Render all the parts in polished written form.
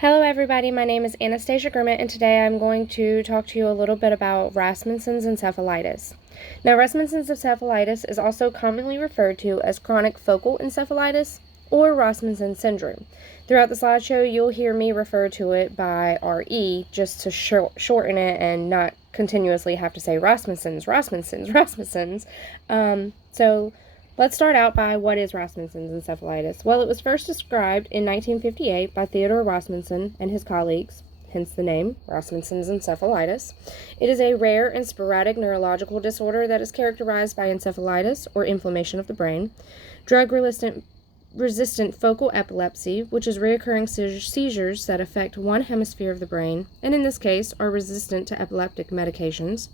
Hello everybody, my name is Anastasia Grimmett and today I'm going to talk to you a little bit about Rasmussen's encephalitis. Now, Rasmussen's encephalitis is also commonly referred to as chronic focal encephalitis or Rasmussen syndrome. Throughout the slideshow, you'll hear me refer to it by RE just to shorten it and not continuously have to say Rasmussen's. So let's start out by what is Rasmussen's encephalitis. Well, it was first described in 1958 by Theodore Rasmussen and his colleagues, hence the name, Rasmussen's encephalitis. It is a rare and sporadic neurological disorder that is characterized by encephalitis, or inflammation of the brain, drug-resistant focal epilepsy, which is recurring seizures that affect one hemisphere of the brain, and in this case are resistant to epileptic medications,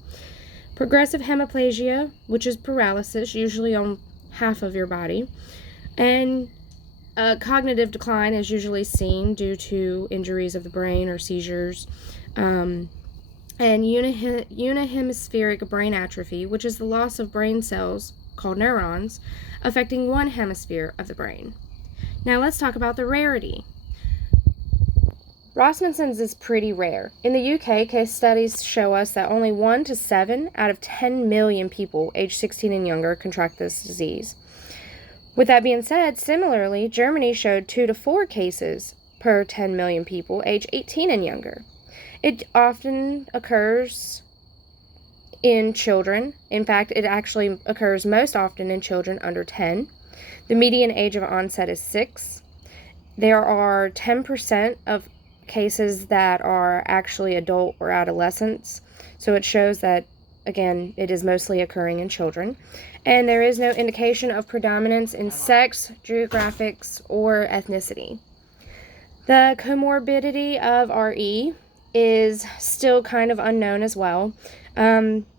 progressive hemiplegia, which is paralysis, usually on half of your body, and cognitive decline is usually seen due to injuries of the brain or seizures, and unihemispheric brain atrophy, which is the loss of brain cells called neurons affecting one hemisphere of the brain. Now let's talk about the rarity. Rasmussen's is pretty rare. In the UK, case studies show us that only 1 to 7 out of 10 million people aged 16 and younger contract this disease. With that being said, similarly, Germany showed 2 to 4 cases per 10 million people aged 18 and younger. It often occurs in children. In fact, it actually occurs most often in children under 10. The median age of onset is 6. There are 10% of cases that are actually adult or adolescents, so it shows that, again, it is mostly occurring in children, and there is no indication of predominance in sex, geographics, or ethnicity. The comorbidity of RE is still kind of unknown as well.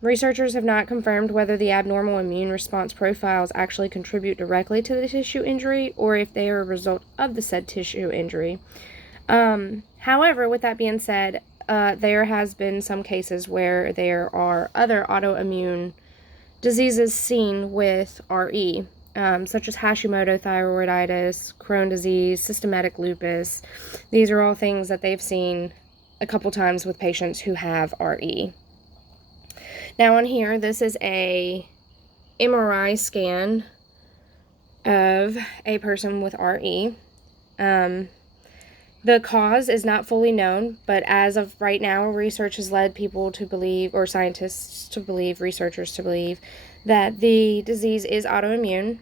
Researchers have not confirmed whether the abnormal immune response profiles actually contribute directly to the tissue injury or if they are a result of the said tissue injury. However, with that being said, there has been some cases where there are other autoimmune diseases seen with RE, such as Hashimoto thyroiditis, Crohn's disease, systematic lupus. These are all things that they've seen a couple times with patients who have RE. Now on here, this is a MRI scan of a person with RE. The cause is not fully known, but as of right now, research has led people to believe, or scientists to believe, researchers to believe, that the disease is autoimmune.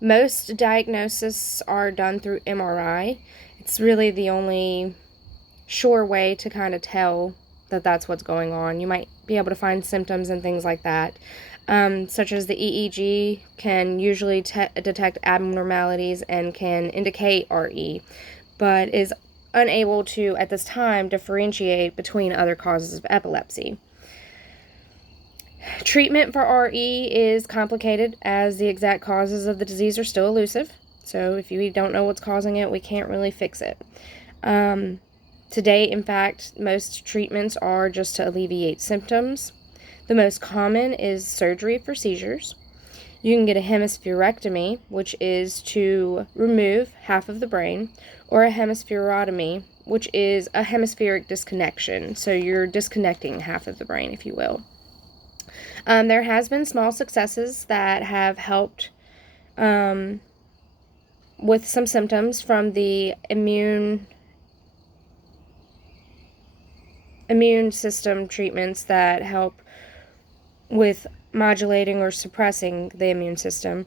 Most diagnoses are done through MRI. It's really the only sure way to kind of tell that that's what's going on. You might be able to find symptoms and things like that, such as the EEG can usually detect abnormalities and can indicate RE, but is unable to, at this time, differentiate between other causes of epilepsy. Treatment for RE is complicated as the exact causes of the disease are still elusive. So if you don't know what's causing it, we can't really fix it. To date, in fact, most treatments are just to alleviate symptoms. The most common is surgery for seizures. You can get a hemispherectomy, which is to remove half of the brain, or a hemispherotomy, which is a hemispheric disconnection. So you're disconnecting half of the brain, if you will. There has been small successes that have helped with some symptoms from the immune system treatments that help with modulating or suppressing the immune system.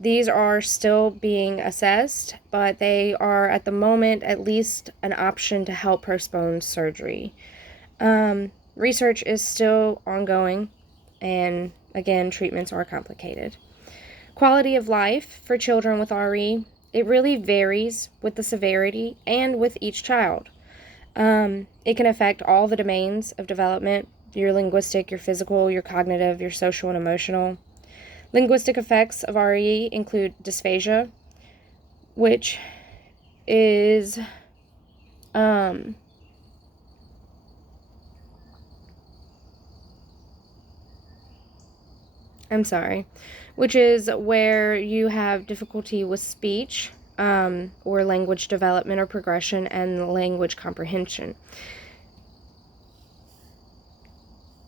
These are still being assessed, but they are at the moment at least an option to help postpone surgery. Research is still ongoing, and again, treatments are complicated. Quality of life for children with RE, it really varies with the severity and with each child. It can affect all the domains of development: your linguistic, your physical, your cognitive, your social, and emotional. Linguistic effects of RE include dysphagia, which is which is where you have difficulty with speech, or language development or progression, and language comprehension.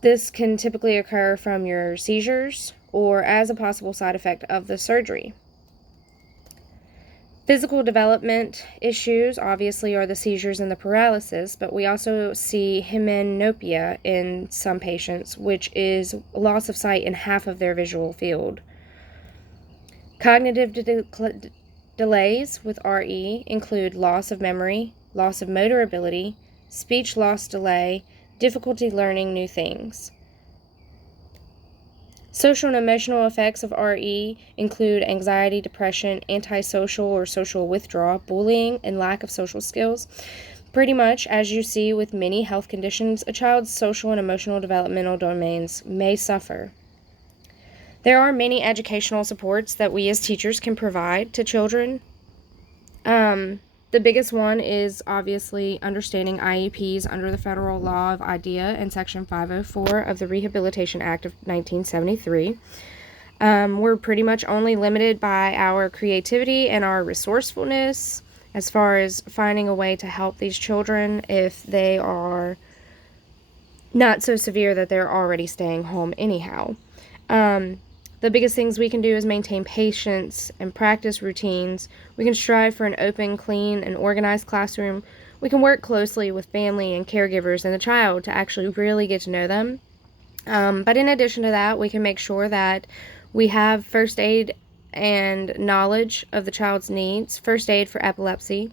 This can typically occur from your seizures or as a possible side effect of the surgery. Physical development issues obviously are the seizures and the paralysis, but we also see hymenopia in some patients, which is loss of sight in half of their visual field. Cognitive delays with RE include loss of memory, loss of motor ability, speech loss delay, difficulty learning new things. Social and emotional effects of RE include anxiety, depression, antisocial or social withdrawal, bullying, and lack of social skills. Pretty much, as you see with many health conditions, a child's social and emotional developmental domains may suffer. There are many educational supports that we as teachers can provide to children. The biggest one is obviously understanding IEPs under the federal law of IDEA and Section 504 of the Rehabilitation Act of 1973. We're pretty much only limited by our creativity and our resourcefulness as far as finding a way to help these children if they are not so severe that they're already staying home anyhow. The biggest things we can do is maintain patience and practice routines. We can strive for an open, clean, and organized classroom. We can work closely with family and caregivers and the child to actually really get to know them. But in addition to that, we can make sure that we have first aid and knowledge of the child's needs, first aid for epilepsy.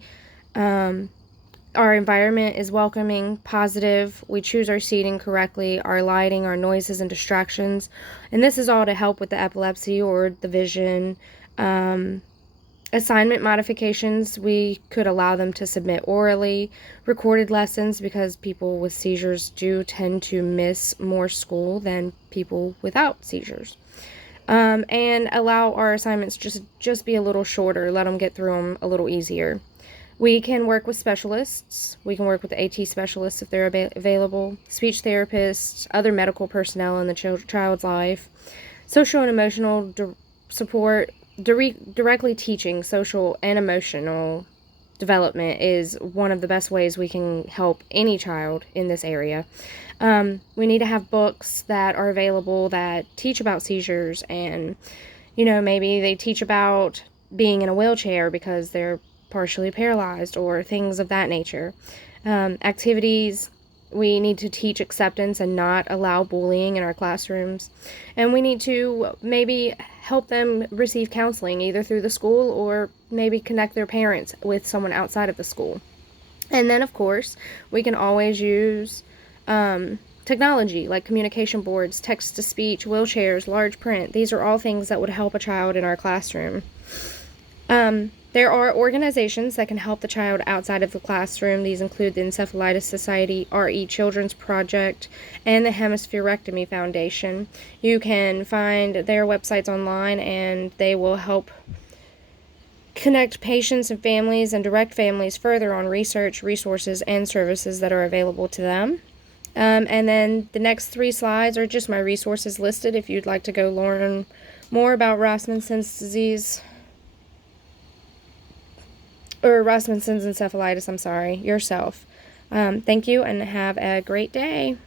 Our environment is welcoming, positive. We choose our seating correctly, our lighting, our noises, and distractions. And this is all to help with the epilepsy or the vision. Assignment modifications, we could allow them to submit orally. Recorded lessons, because people with seizures do tend to miss more school than people without seizures. And allow our assignments just be a little shorter, let them get through them a little easier. We can work with specialists. We can work with AT specialists if they're available, speech therapists, other medical personnel in the child's life. Social and emotional support, directly teaching social and emotional development is one of the best ways we can help any child in this area. We need to have books that are available that teach about seizures, and, maybe they teach about being in a wheelchair because they're partially paralyzed or things of that nature. Activities, we need to teach acceptance and not allow bullying in our classrooms. And we need to maybe help them receive counseling either through the school or maybe connect their parents with someone outside of the school. And then, of course, we can always use technology like communication boards, text-to-speech, wheelchairs, large print. These are all things that would help a child in our classroom. There are organizations that can help the child outside of the classroom. These include the Encephalitis Society, RE Children's Project, and the Hemispherectomy Foundation. You can find their websites online, and they will help connect patients and families and direct families further on research, resources, and services that are available to them. And then the next 3 slides are just my resources listed if you'd like to go learn more about Rasmussen's disease. Or Rasmussen's encephalitis, yourself. Thank you and have a great day.